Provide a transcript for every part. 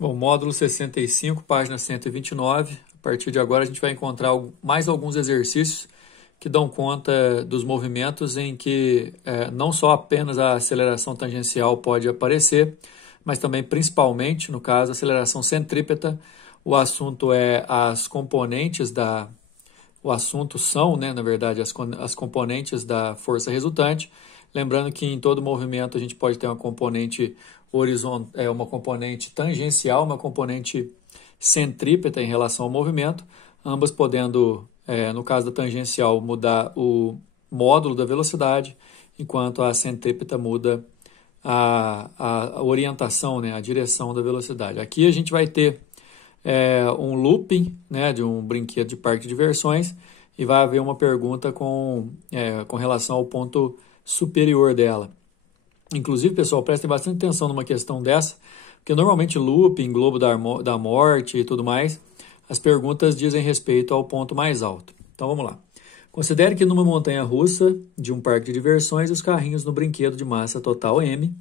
Bom, módulo 65, página 129. A partir de agora a gente vai encontrar mais alguns exercícios que dão conta dos movimentos em que não só apenas a aceleração tangencial pode aparecer, mas também, principalmente, no caso, a aceleração centrípeta. O assunto é as componentes da... O assunto são, na verdade, as componentes da força resultante. Lembrando que em todo movimento a gente pode ter uma componente horizontal, uma componente tangencial, uma componente centrípeta em relação ao movimento, ambas podendo, no caso da tangencial, mudar o módulo da velocidade, enquanto a centrípeta muda a orientação, a direção da velocidade. Aqui a gente vai ter um looping, de um brinquedo de parque de diversões, e vai haver uma pergunta com relação ao ponto superior dela. Inclusive, pessoal, prestem bastante atenção numa questão dessa, porque normalmente looping, globo da morte e tudo mais, as perguntas dizem respeito ao ponto mais alto. Então vamos lá. Considere que numa montanha-russa de um parque de diversões, os carrinhos no brinquedo de massa total M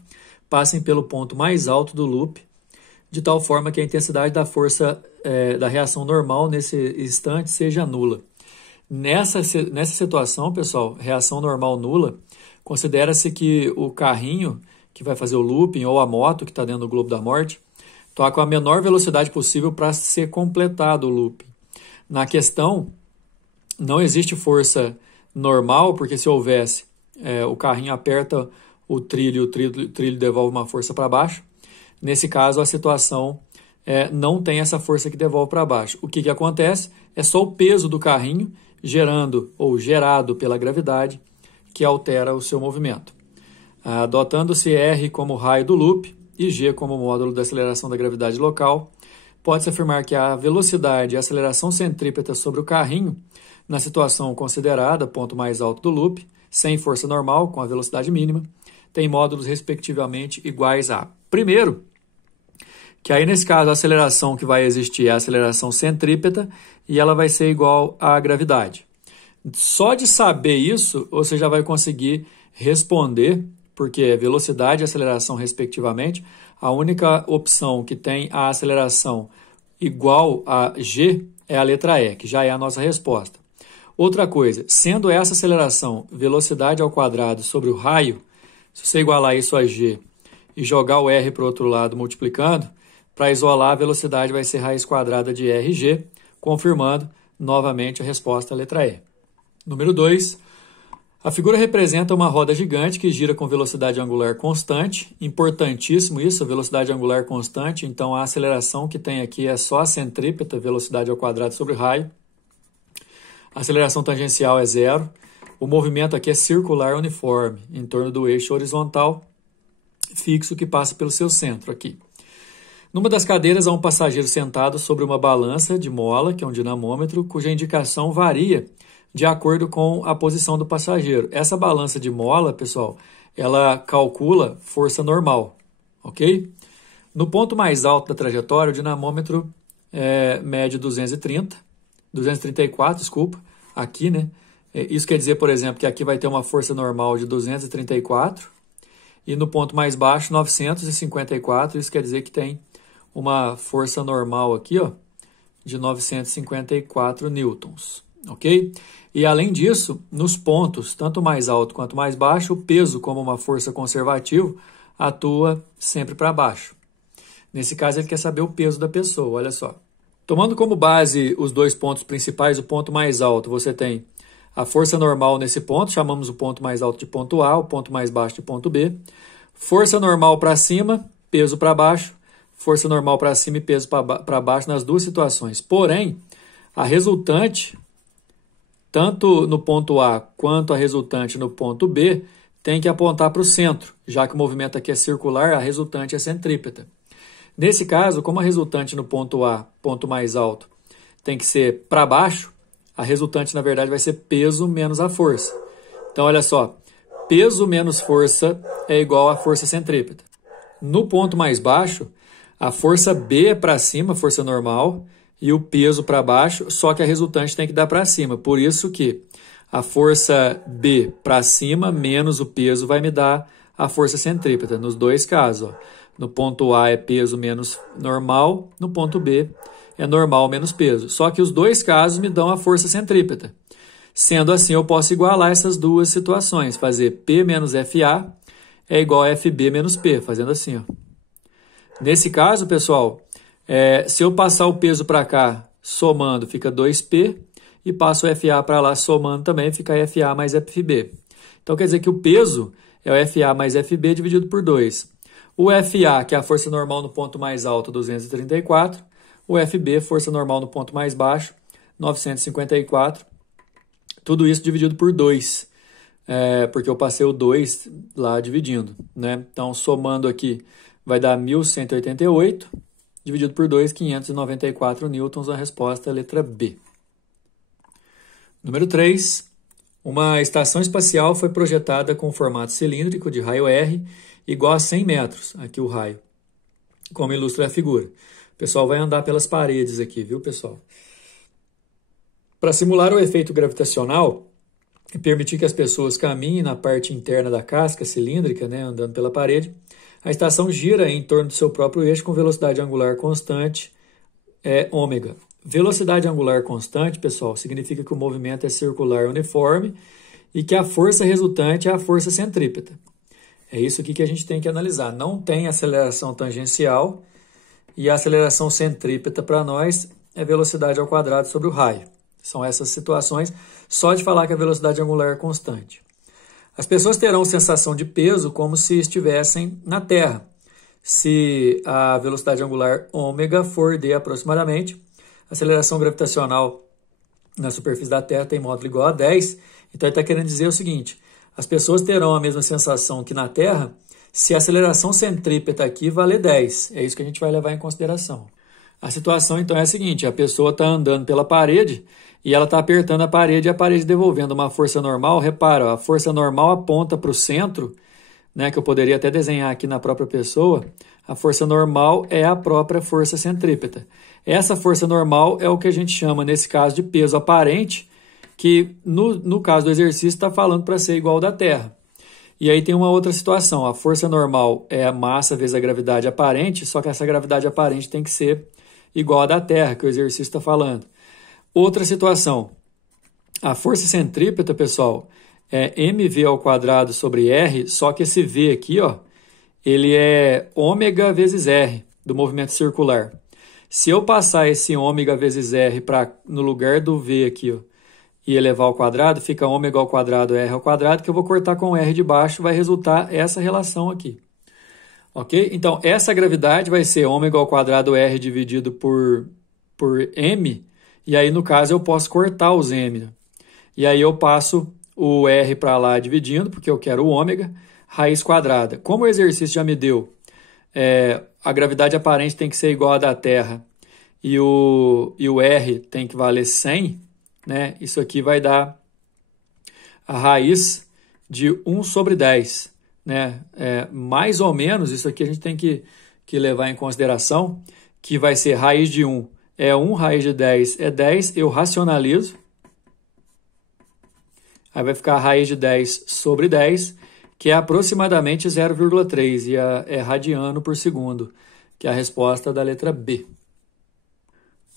passem pelo ponto mais alto do loop, de tal forma que a intensidade da força da reação normal nesse instante seja nula. Nessa situação, pessoal, reação normal nula, considera-se que o carrinho que vai fazer o looping ou a moto que está dentro do globo da morte toca com a menor velocidade possível para ser completado o looping. Na questão, não existe força normal, porque se houvesse, o carrinho aperta o trilho devolve uma força para baixo. Nesse caso, a situação não tem essa força que devolve para baixo. O que acontece? É só o peso do carrinho gerado pela gravidade que altera o seu movimento. Adotando-se R como raio do loop e G como módulo da aceleração da gravidade local, pode-se afirmar que a velocidade e a aceleração centrípeta sobre o carrinho, na situação considerada, ponto mais alto do loop, sem força normal, com a velocidade mínima, tem módulos respectivamente iguais a... Primeiro, que aí nesse caso a aceleração que vai existir é a aceleração centrípeta e ela vai ser igual à gravidade. Só de saber isso, você já vai conseguir responder, porque é velocidade e aceleração respectivamente. A única opção que tem a aceleração igual a G é a letra E, que já é a nossa resposta. Outra coisa, sendo essa aceleração velocidade ao quadrado sobre o raio, se você igualar isso a G e jogar o R para o outro lado multiplicando, para isolar a velocidade vai ser raiz quadrada de RG, confirmando novamente a resposta à letra E. Número 2. A figura representa uma roda gigante que gira com velocidade angular constante. Importantíssimo isso, a velocidade angular constante. Então, a aceleração que tem aqui é só a centrípeta, velocidade ao quadrado sobre raio. A aceleração tangencial é zero. O movimento aqui é circular uniforme, em torno do eixo horizontal fixo que passa pelo seu centro aqui. Numa das cadeiras há um passageiro sentado sobre uma balança de mola, que é um dinamômetro, cuja indicação varia de acordo com a posição do passageiro. Essa balança de mola, pessoal, ela calcula força normal, ok? No ponto mais alto da trajetória, o dinamômetro mede 234, aqui, Isso quer dizer, por exemplo, que aqui vai ter uma força normal de 234 e no ponto mais baixo, 954, isso quer dizer que tem uma força normal aqui, de 954 newtons, ok? E além disso, nos pontos, tanto mais alto quanto mais baixo, o peso, como uma força conservativa, atua sempre para baixo. Nesse caso, ele quer saber o peso da pessoa, olha só. Tomando como base os dois pontos principais, o ponto mais alto, você tem a força normal nesse ponto, chamamos o ponto mais alto de ponto A, o ponto mais baixo de ponto B. Força normal para cima, peso para baixo. Força normal para cima e peso para baixo nas duas situações. Porém, a resultante, tanto no ponto A quanto a resultante no ponto B, tem que apontar para o centro, já que o movimento aqui é circular, a resultante é centrípeta. Nesse caso, como a resultante no ponto A, ponto mais alto, tem que ser para baixo, a resultante, na verdade, vai ser peso menos a força. Então, olha só, peso menos força é igual a força centrípeta. No ponto mais baixo, a força B é para cima, força normal, e o peso para baixo, só que a resultante tem que dar para cima. Por isso que a força B para cima menos o peso vai me dar a força centrípeta, nos dois casos. No ponto A é peso menos normal, no ponto B é normal menos peso. Só que os dois casos me dão a força centrípeta. Sendo assim, eu posso igualar essas duas situações, fazer P menos FA é igual a FB menos P, fazendo assim, ó. Nesse caso, pessoal, se eu passar o peso para cá, somando, fica 2P, e passo o FA para lá, somando também, fica FA mais FB. Então, quer dizer que o peso é o FA mais FB dividido por 2. O FA, que é a força normal no ponto mais alto, 234. O FB, força normal no ponto mais baixo, 954. Tudo isso dividido por 2, porque eu passei o 2 lá dividindo, né? Então, somando aqui, vai dar 1.188, dividido por 2, 594 newtons. A resposta é a letra B. Número 3. Uma estação espacial foi projetada com formato cilíndrico de raio R igual a 100 metros, aqui o raio, como ilustra a figura. O pessoal vai andar pelas paredes aqui, viu, pessoal? Para simular o efeito gravitacional e permitir que as pessoas caminhem na parte interna da casca cilíndrica, né, andando pela parede, a estação gira em torno do seu próprio eixo com velocidade angular constante, ômega. Velocidade angular constante, pessoal, significa que o movimento é circular uniforme e que a força resultante é a força centrípeta. É isso aqui que a gente tem que analisar. Não tem aceleração tangencial e a aceleração centrípeta para nós é velocidade ao quadrado sobre o raio. São essas situações, só de falar que a velocidade angular é constante. As pessoas terão sensação de peso como se estivessem na Terra. Se a velocidade angular ômega for d aproximadamente, a aceleração gravitacional na superfície da Terra tem módulo igual a 10. Então, ele está querendo dizer o seguinte: as pessoas terão a mesma sensação que na Terra se a aceleração centrípeta aqui valer 10. É isso que a gente vai levar em consideração. A situação, então, é a seguinte: a pessoa está andando pela parede e ela está apertando a parede e a parede devolvendo uma força normal. Repara, a força normal aponta para o centro, né, que eu poderia até desenhar aqui na própria pessoa. A força normal é a própria força centrípeta. Essa força normal é o que a gente chama, nesse caso, de peso aparente, que no caso do exercício está falando para ser igual ao da Terra. E aí tem uma outra situação. A força normal é a massa vezes a gravidade aparente, só que essa gravidade aparente tem que ser igual à da Terra, que o exercício está falando. Outra situação. A força centrípeta, pessoal, é mv ao quadrado sobre r, só que esse v aqui, ó, ele é ômega vezes r do movimento circular. Se eu passar esse ômega vezes r no lugar do v aqui, ó, e elevar ao quadrado, fica ômega ao quadrado r ao quadrado, que eu vou cortar com r de baixo, vai resultar essa relação aqui. Ok? Então, essa gravidade vai ser ômega ao quadrado r dividido por m, e aí, no caso, eu posso cortar os m. E aí eu passo o r para lá dividindo, porque eu quero o ômega, raiz quadrada. Como o exercício já me deu, a gravidade aparente tem que ser igual à da Terra e o r tem que valer 100, né? Isso aqui vai dar a raiz de 1 sobre 10. Né? Mais ou menos, isso aqui a gente tem que levar em consideração, que vai ser raiz de 1 é 1, raiz de 10 é 10, eu racionalizo. Aí vai ficar a raiz de 10 sobre 10, que é aproximadamente 0,3, e é radiano por segundo, que é a resposta da letra B.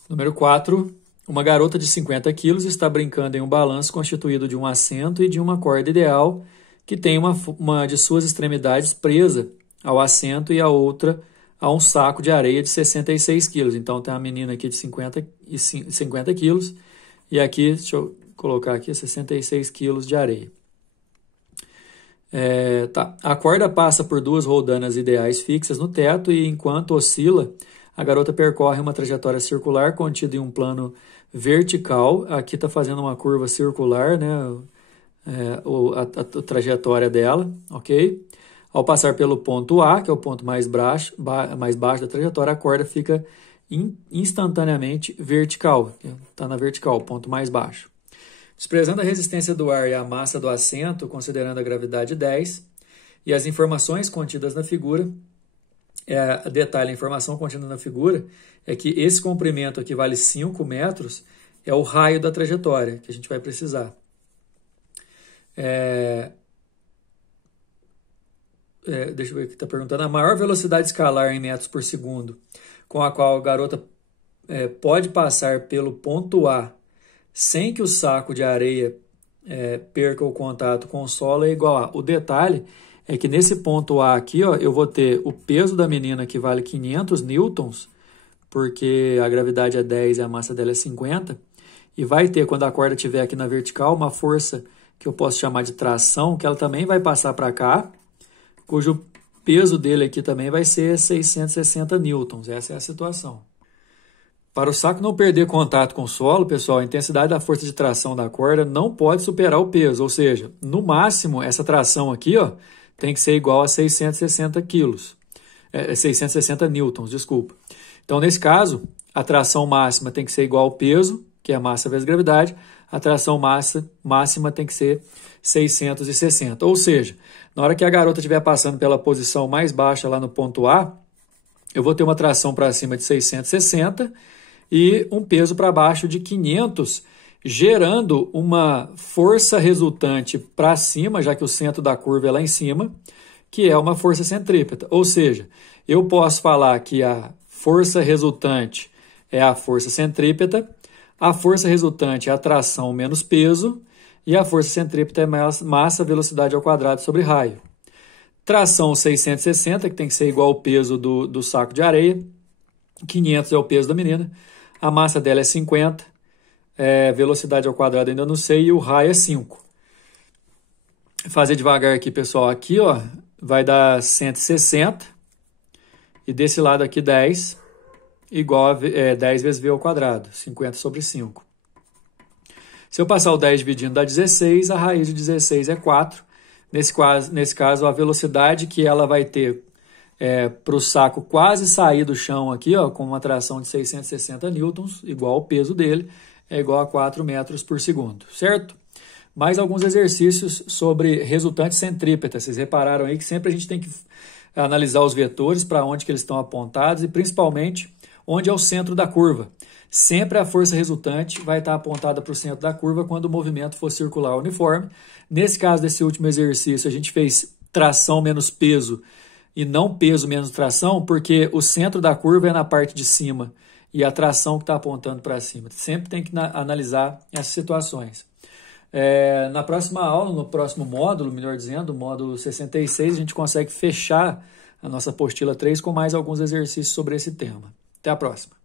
Número 4. Uma garota de 50 quilos está brincando em um balanço constituído de um assento e de uma corda ideal, que tem uma de suas extremidades presa ao assento e a outra a um saco de areia de 66 quilos. Então, tem uma menina aqui de 50 quilos e aqui, deixa eu colocar aqui, 66 quilos de areia. A corda passa por duas roldanas ideais fixas no teto e, enquanto oscila, a garota percorre uma trajetória circular contida em um plano vertical. Aqui está fazendo uma curva circular, né? A trajetória dela, ok? Ao passar pelo ponto A, que é o ponto mais baixo da trajetória, a corda fica instantaneamente vertical. Está na vertical, o ponto mais baixo. Desprezando a resistência do ar e a massa do assento, considerando a gravidade 10, e as informações contidas na figura, a informação contida na figura é que esse comprimento aqui vale 5 metros, é o raio da trajetória que a gente vai precisar. deixa eu ver o que está perguntando, a maior velocidade escalar em metros por segundo com a qual a garota pode passar pelo ponto A sem que o saco de areia perca o contato com o solo é igual a... O detalhe é que nesse ponto A aqui, ó, eu vou ter o peso da menina que vale 500 newtons, porque a gravidade é 10 e a massa dela é 50, e vai ter, quando a corda estiver aqui na vertical, uma força que eu posso chamar de tração, que ela também vai passar para cá, cujo peso dele aqui também vai ser 660 newtons. Essa é a situação. Para o saco não perder contato com o solo, pessoal, a intensidade da força de tração da corda não pode superar o peso, ou seja, no máximo, essa tração aqui, ó, tem que ser igual a 660 quilos. 660 newtons, desculpa. Então, nesse caso, a tração máxima tem que ser igual ao peso, que é a massa vezes gravidade, a tração máxima tem que ser 660. Ou seja, na hora que a garota estiver passando pela posição mais baixa lá no ponto A, eu vou ter uma tração para cima de 660 e um peso para baixo de 500, gerando uma força resultante para cima, já que o centro da curva é lá em cima, que é uma força centrípeta. Ou seja, eu posso falar que a força resultante é a força centrípeta, a força resultante é a tração menos peso, e a força centrípeta é massa velocidade ao quadrado sobre raio. Tração 660, que tem que ser igual ao peso do saco de areia, 500 é o peso da menina, a massa dela é 50, velocidade ao quadrado ainda não sei, e o raio é 5. Vou fazer devagar aqui, pessoal. Aqui, ó, vai dar 160, e desse lado aqui 10, igual a 10 vezes v ao quadrado, 50 sobre 5. Se eu passar o 10 dividindo dá 16, a raiz de 16 é 4. Nesse caso, a velocidade que ela vai ter para o saco quase sair do chão aqui, ó, com uma tração de 660 newtons, igual ao peso dele, é igual a 4 metros por segundo, certo? Mais alguns exercícios sobre resultantes centrípetas. Vocês repararam aí que sempre a gente tem que analisar os vetores, para onde que eles estão apontados e principalmente onde é o centro da curva. Sempre a força resultante vai estar apontada para o centro da curva quando o movimento for circular uniforme. Nesse caso desse último exercício, a gente fez tração menos peso e não peso menos tração, porque o centro da curva é na parte de cima e a tração que está apontando para cima. Sempre tem que analisar essas situações. Na próxima aula, no próximo módulo, melhor dizendo, módulo 66, a gente consegue fechar a nossa apostila 3 com mais alguns exercícios sobre esse tema. Até a próxima.